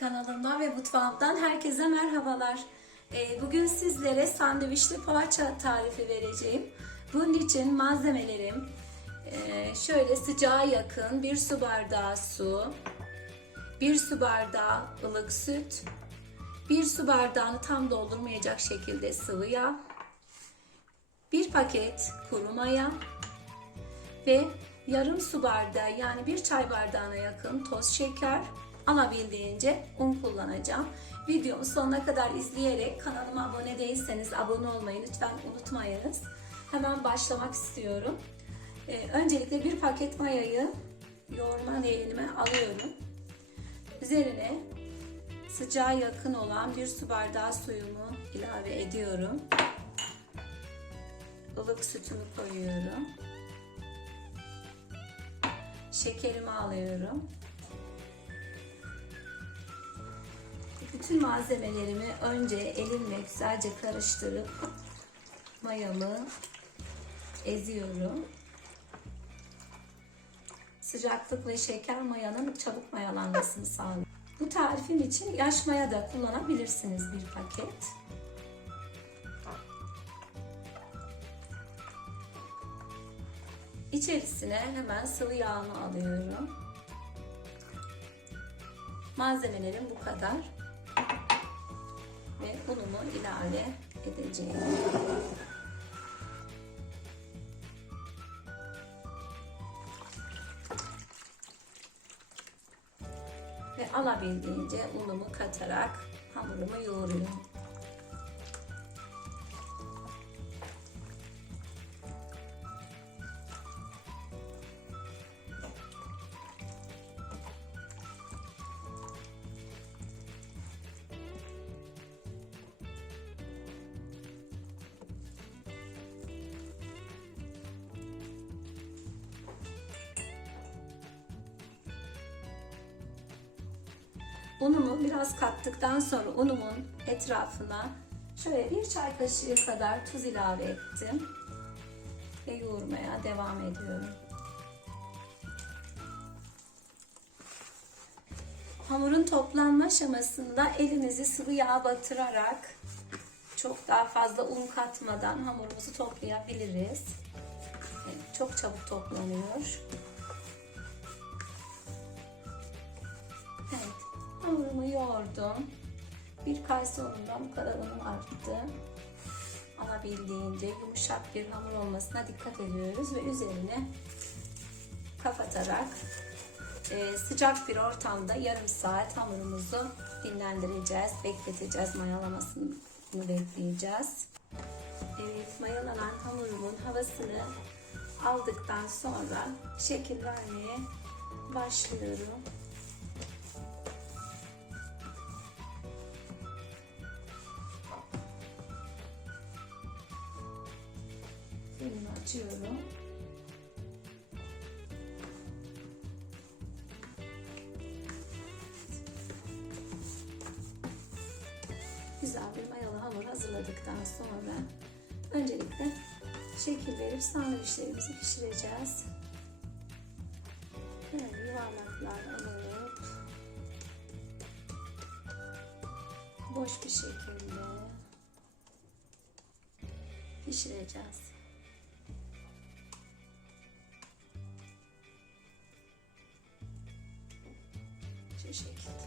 Kanalımdan ve mutfağımdan herkese merhabalar. Ee, Bugün sizlere sandviçli poğaça tarifi vereceğim. Bunun için malzemelerim e, şöyle sıcağa yakın bir su bardağı su, bir su bardağı ılık süt, bir su bardağını tam doldurmayacak şekilde sıvı yağ, bir paket kuru maya ve yarım su bardağı yani bir çay bardağına yakın toz şeker, alabildiğince un kullanacağım. Videomu sonuna kadar izleyerek kanalıma abone değilseniz abone olmayı lütfen unutmayınız. Hemen başlamak istiyorum. Ee, öncelikle bir paket mayayı yoğurma leğenime alıyorum. Üzerine sıcağa yakın olan bir su bardağı suyumu ilave ediyorum. ılık sütümü koyuyorum. Şekerimi alıyorum. Bütün malzemelerimi önce elimle güzelce karıştırıp mayamı eziyorum. Sıcaklık ve şeker mayanın çabuk mayalanmasını sağlıyor. Bu tarifim için yaş maya da kullanabilirsiniz bir paket. İçerisine hemen sıvı yağını alıyorum. Malzemelerim bu kadar. Ve unumu ilave edeceğim. Ve alabildiğince unumu katarak hamurumu yoğuruyorum. Unumu biraz kattıktan sonra unumun etrafına şöyle bir çay kaşığı kadar tuz ilave ettim. Ve yoğurmaya devam ediyorum. Hamurun toplanma aşamasında elinizi sıvı yağ batırarak çok daha fazla un katmadan hamurumuzu toplayabiliriz. Evet, çok çabuk toplanıyor. Evet, hamurumu yoğurdum. Bir kase unundan bu kadar unum arttı. Alabildiğince yumuşak bir hamur olmasına dikkat ediyoruz ve üzerine kapatarak e, sıcak bir ortamda yarım saat hamurumuzu dinlendireceğiz, bekleteceğiz, mayalamasını bekleyeceğiz. Evet, mayalanan hamurumun havasını aldıktan sonra şekil vermeye başlıyorum. Açıyorum. Güzel bir mayalı hamur hazırladıktan sonra öncelikle şekil verip sandviçlerimizi pişireceğiz. Böyle yuvarlaklar alıp boş bir şekilde pişireceğiz. Şekilde.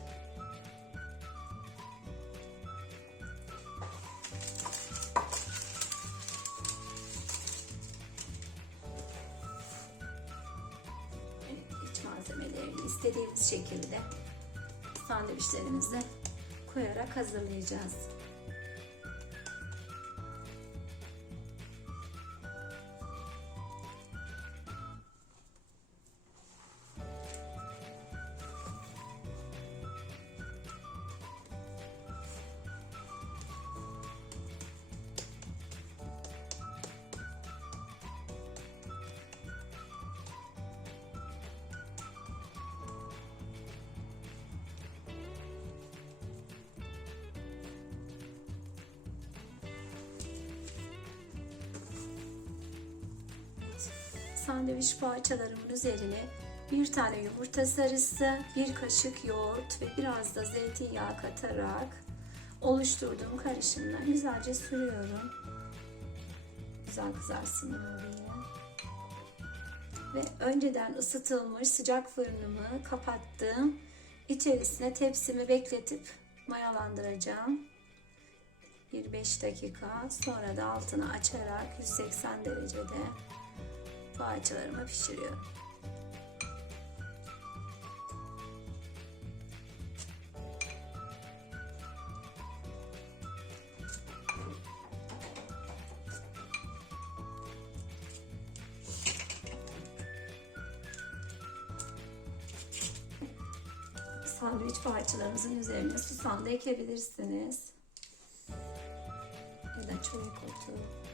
Malzemelerini istediğimiz şekilde sandviçlerimize koyarak hazırlayacağız. Sandviç poğaçalarımın üzerine bir tane yumurta sarısı, bir kaşık yoğurt ve biraz da zeytinyağı katarak oluşturduğum karışımdan güzelce sürüyorum. Güzel kızarsın diye. Ve önceden ısıtılmış sıcak fırınımı kapattım. İçerisine tepsimi bekletip mayalandıracağım. Bir 5 dakika sonra da altını açarak 180 derecede poğaçalarımı pişiriyorum. Sandviç parçalarımızın üzerine susam da ekebilirsiniz. Ya da çörek otu.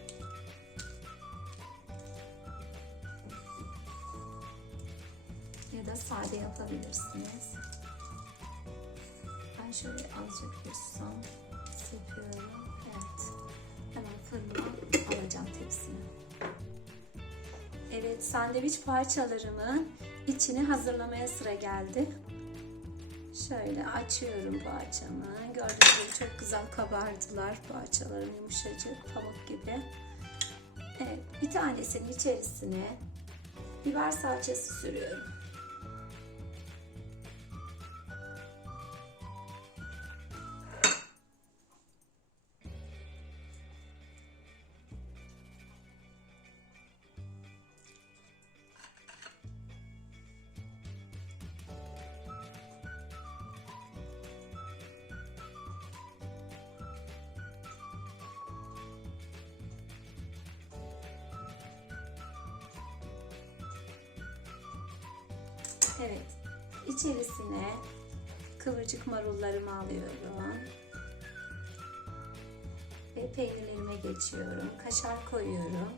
Sade yapabilirsiniz. Ben şöyle azıcık bir susam sepiyorum. Evet. Hemen fırına alacağım tepsimi. Evet, sandviç parçalarımın içini hazırlamaya sıra geldi. Şöyle açıyorum poğaçamı. Gördüğünüz gibi çok güzel kabardılar poğaçalarım yumuşacık pamuk gibi. Evet, bir tanesinin içerisine biber salçası sürüyorum. Evet, içerisine kıvırcık marullarımı alıyorum. Ve peynirlerime geçiyorum. Kaşar koyuyorum.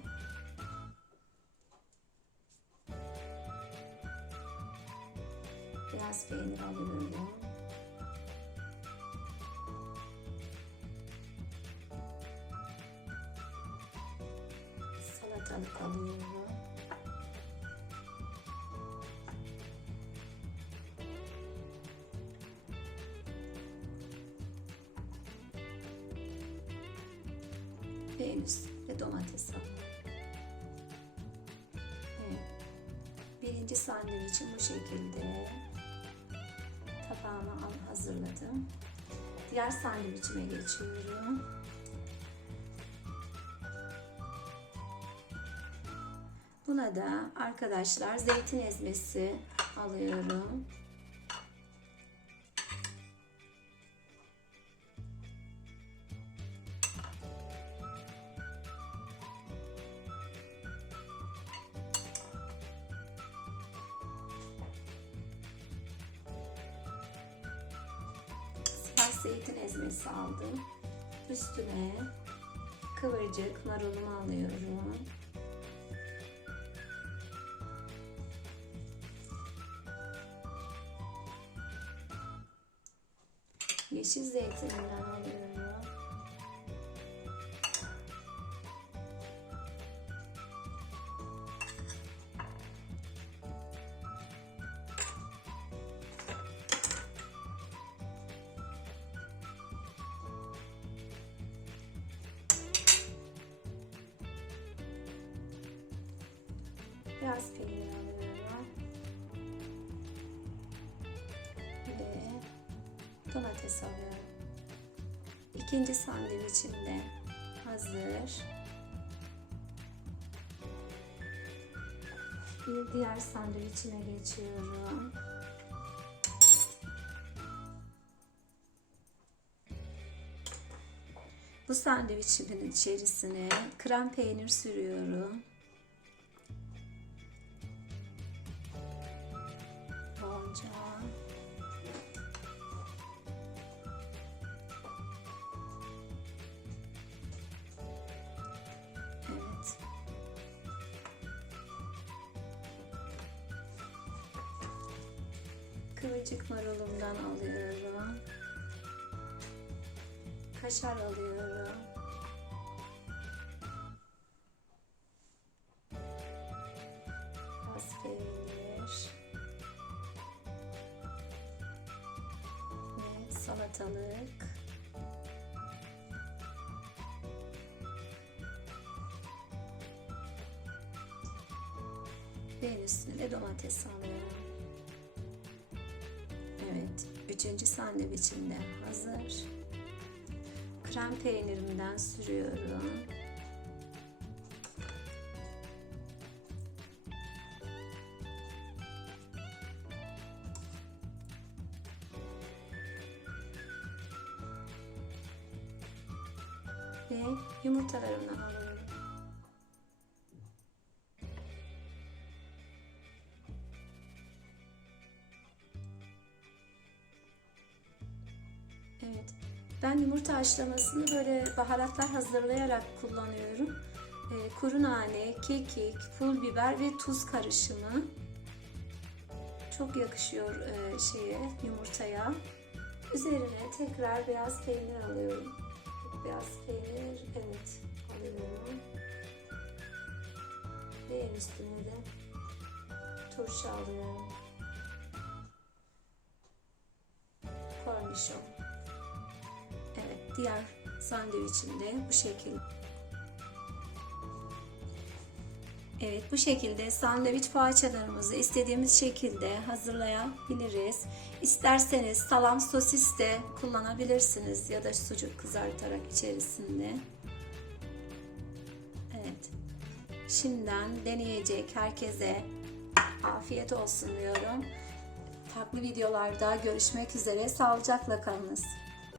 Biraz peynir alıyorum. Salatalık alıyorum. Birinci sandviçim bu şekilde. Tabağıma al- hazırladım. Diğer sandviçime geçiyorum. Buna da arkadaşlar zeytin ezmesi alıyorum. Zeytin ezmesi aldım. Üstüne kıvırcık marulumu alıyorum. Yeşil zeytininden alıyorum. Biraz peynir alıyorum. Ve domates alıyorum. İkinci sandviçim de hazır. Bir diğer sandviçime geçiyorum. Bu sandviçimin içerisine krem peynir sürüyorum. kıvırcık marulumdan alıyorum. Kaşar alıyorum. Biraz peynir. Ve salatalık. Ve üstüne de domates alıyorum. Üçüncü sandviçim de hazır. Krem peynirimden sürüyorum. Evet. Ben yumurta haşlamasını böyle baharatlar hazırlayarak kullanıyorum. Ee, kuru nane, kekik, pul biber ve tuz karışımı. Çok yakışıyor e, şeye, yumurtaya. Üzerine tekrar beyaz peynir alıyorum. Beyaz peynir, evet alıyorum. Ve en üstüne de turşu alıyorum. Kornişon. Evet, diğer sandviçim de bu şekilde. Evet, bu şekilde sandviç poğaçalarımızı istediğimiz şekilde hazırlayabiliriz. İsterseniz salam sosis de kullanabilirsiniz ya da sucuk kızartarak içerisinde. Evet. Şimdiden deneyecek herkese afiyet olsun diyorum. Farklı videolarda görüşmek üzere. Sağlıcakla kalınız.